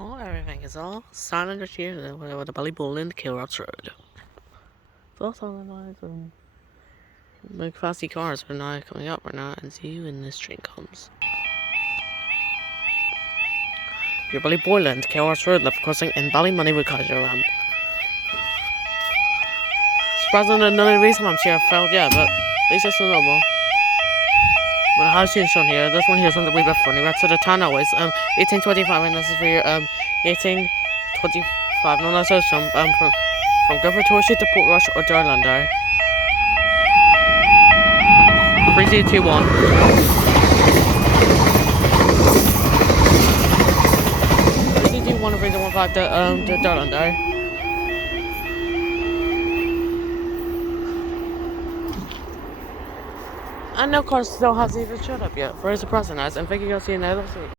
Oh, everything is all silent this year with the Ballyboyland Kilraughts Road. Both all the noise and big fussy cars are now coming up right now as you and this train comes. Your Ballyboyland Kilraughts Road left crossing in Ballymoney with Kaiser Lamb. Surprisingly, none of these lamps here failed yet, but at least it's normal. When a house is shown here, this one here is something a wee bit funny. We're at the town always, 1825, and this is for your 1825. No, that's from Governor Torsi to Port Rush or Darlander. 3021. 3021 and 3015 to Darlander. And no car still hasn't even showed up yet. Very surprising, guys. And thank you guys for seeing that.